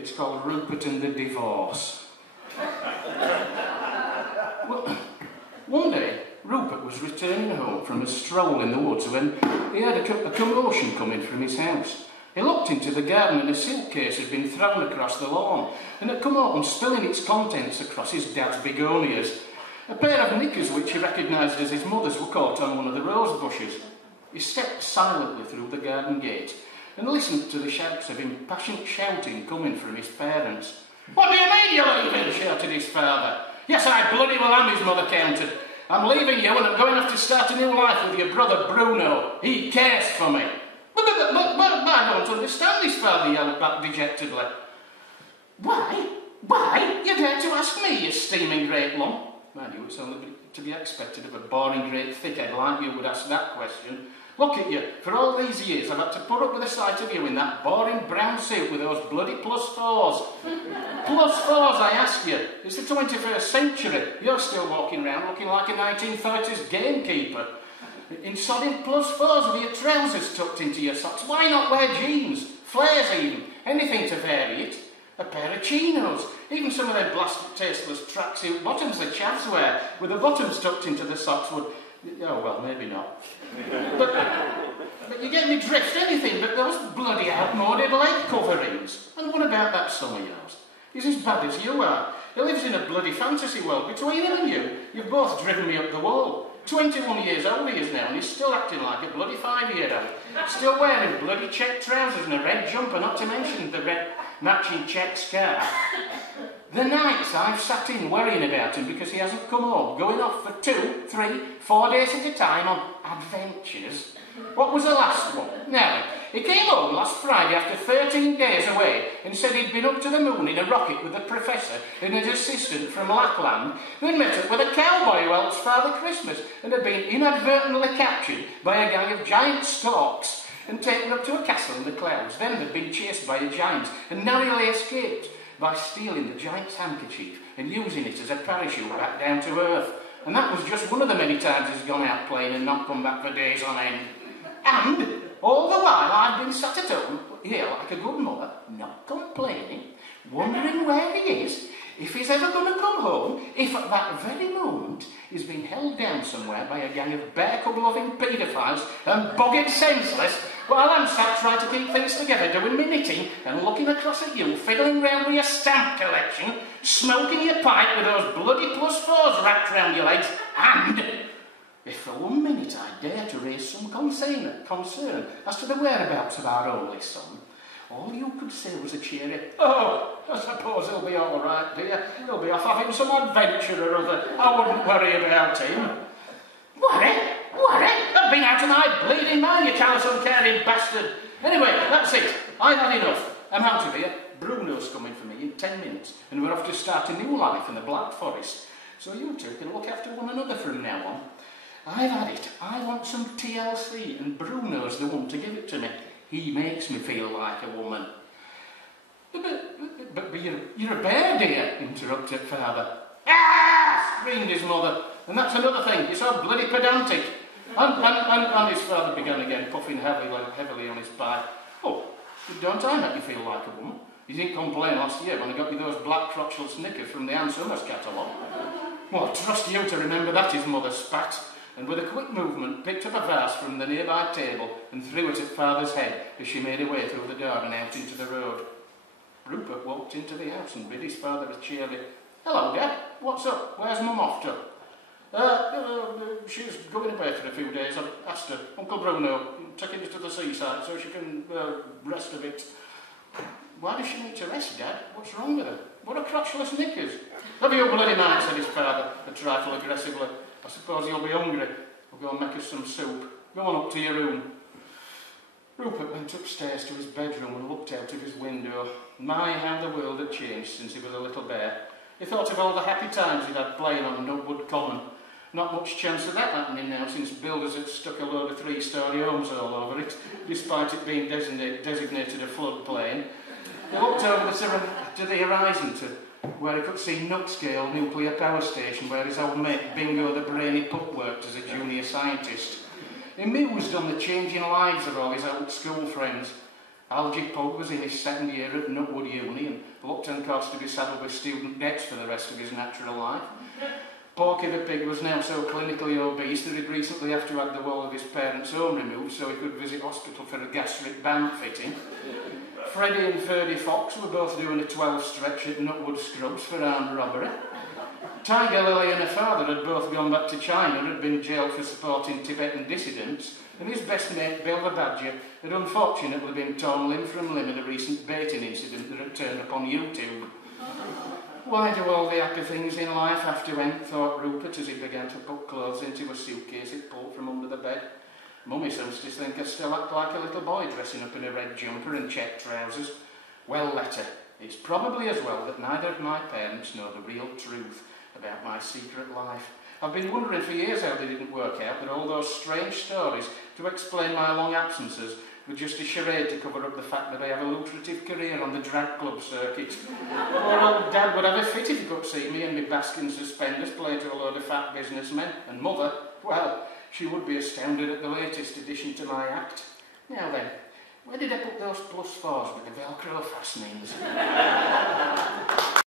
It's called Rupert and the Divorce. Well, one day, Rupert was returning home from a stroll in the woods when he heard a commotion coming from his house. He looked into the garden and a suitcase had been thrown across the lawn and had come open, spilling its contents across his dad's begonias. A pair of knickers which he recognised as his mother's were caught on one of the rose bushes. He stepped silently through the garden gate and listened to the shouts of impassioned shouting coming from his parents. "What do you mean you're leaving?" shouted his father. "Yes, I bloody well am," his mother countered. "I'm leaving you and I'm going off to start a new life with your brother Bruno. He cares for me." But I don't understand this, father yelled back dejectedly. Why? You dare to ask me, you steaming great lump? Mind you, it's only to be expected of a boring great thickhead like you would ask that question. Look at you, for all these years I've had to put up with the sight of you in that boring brown suit with those bloody +4s. +4s, I ask you. It's the 21st century. You're still walking around looking like a 1930s gamekeeper. In sodding +4s with your trousers tucked into your socks. Why not wear jeans? Flares even. Anything to vary it. A pair of chinos. Even some of them blasted tasteless tracksuit bottoms the chavs wear, with the bottoms tucked into the socks would... Oh, well, maybe not. But you get me drift, anything but those bloody outmoded leg coverings. And what about that son of yours? He's as bad as you are. He lives in a bloody fantasy world. Between him and you, you've both driven me up the wall. 21 years old he is now, and he's still acting like a bloody 5-year-old. Still wearing bloody check trousers and a red jumper, not to mention the red matching check scarf. The nights I've sat in worrying about him because he hasn't come home, going off for 2, 3, 4 days at a time on adventures. What was the last one? Now, he came home last Friday after 13 days away and said he'd been up to the moon in a rocket with a professor and his assistant from Lapland, then met up with a cowboy who helps Father Christmas and had been inadvertently captured by a gang of giant storks and taken up to a castle in the clouds. Then they'd been chased by a giant and narrowly escaped by stealing the giant's handkerchief and using it as a parachute back down to earth. And that was just one of the many times he's gone out playing and not come back for days on end. And all the while I've been sat at home here like a good mother, not complaining, wondering where he is, if he's ever going to come home, if at that very moment he's been held down somewhere by a gang of bear cub-loving paedophiles and bogged senseless, while I'm sat trying to keep things together, doing me knitting and looking across at you, fiddling round with your stamp collection, smoking your pipe with those bloody +4s wrapped round your legs, and... if for 1 minute I dare to raise some concern as to the whereabouts of our only son, all you could say was a cheery, "Oh, I suppose he'll be all right, dear. He'll be off having some adventure or other. I wouldn't worry about him." Worry? I've been out of my bleeding mind, you callous uncaring bastard. Anyway, that's it. I've had enough. I'm out of here. Bruno's coming for me in 10 minutes, and we're off to start a new life in the Black Forest. So you two can look after one another from now on. I've had it. I want some TLC, and Bruno's the one to give it to me. He makes me feel like a woman. But you're a bear, dear, interrupted father. Ah! Screamed his mother. And that's another thing. You're so bloody pedantic. And his father began again, puffing heavily on his pipe. Oh, don't I make you feel like a woman? You didn't complain last year when I got you those black crotchless knickers from the Ann Summers catalogue. Well, I trust you to remember that, his mother spat, and with a quick movement picked up a vase from the nearby table and threw it at father's head as she made her way through the door and out into the road. Rupert walked into the house and bid his father a cheery, "Hello, Dad. What's up? Where's Mum off to?" She's going away for a few days. I've asked her, Uncle Bruno, taking her to the seaside so she can rest a bit. Why does she need to rest, Dad? What's wrong with her? What are crotchless knickers? Have you bloody mind, said his father, a trifle aggressively. I suppose you'll be hungry. We'll go and make us some soup. Go on up to your room. Rupert went upstairs to his bedroom and looked out of his window. My, how the world had changed since he was a little bear. He thought of all the happy times he'd had playing on Nutwood Common. Not much chance of that happening now, since builders had stuck a load of 3-storey homes all over it, despite it being designated a floodplain. He looked over to the horizon to where he could see Nutscale Nuclear Power Station, where his old mate Bingo the Brainy Pup worked as a junior scientist. He mused on the changing lives of all his old school friends. Algie Pug was in his second year at Nutwood Uni and looked on course to be saddled with student debts for the rest of his natural life. Porky the pig was now so clinically obese that he'd recently have to have the wall of his parents' home removed so he could visit hospital for a gastric band fitting. Freddie and Ferdy Fox were both doing a 12 stretch at Nutwood Scrubs for armed robbery. Tiger Lily and her father had both gone back to China and had been jailed for supporting Tibetan dissidents, and his best mate, Bill the Badger, had unfortunately been torn limb from limb in a recent baiting incident that had turned up on YouTube. Why do all the happy things in life have to end, thought Rupert as he began to put clothes into a suitcase he'd pulled from under the bed. Mummy seems to think I still act like a little boy dressing up in a red jumper and checked trousers. Well, let her. It's probably as well that neither of my parents know the real truth about my secret life. I've been wondering for years how they didn't work out that all those strange stories to explain my long absences were just a charade to cover up the fact that I have a lucrative career on the drag club circuit. Poor old Dad would have a fit if he could see me and my basking suspenders play to a load of fat businessmen. And Mother, well, she would be astounded at the latest addition to my act. Now then, where did I put those +4s with the Velcro fastenings?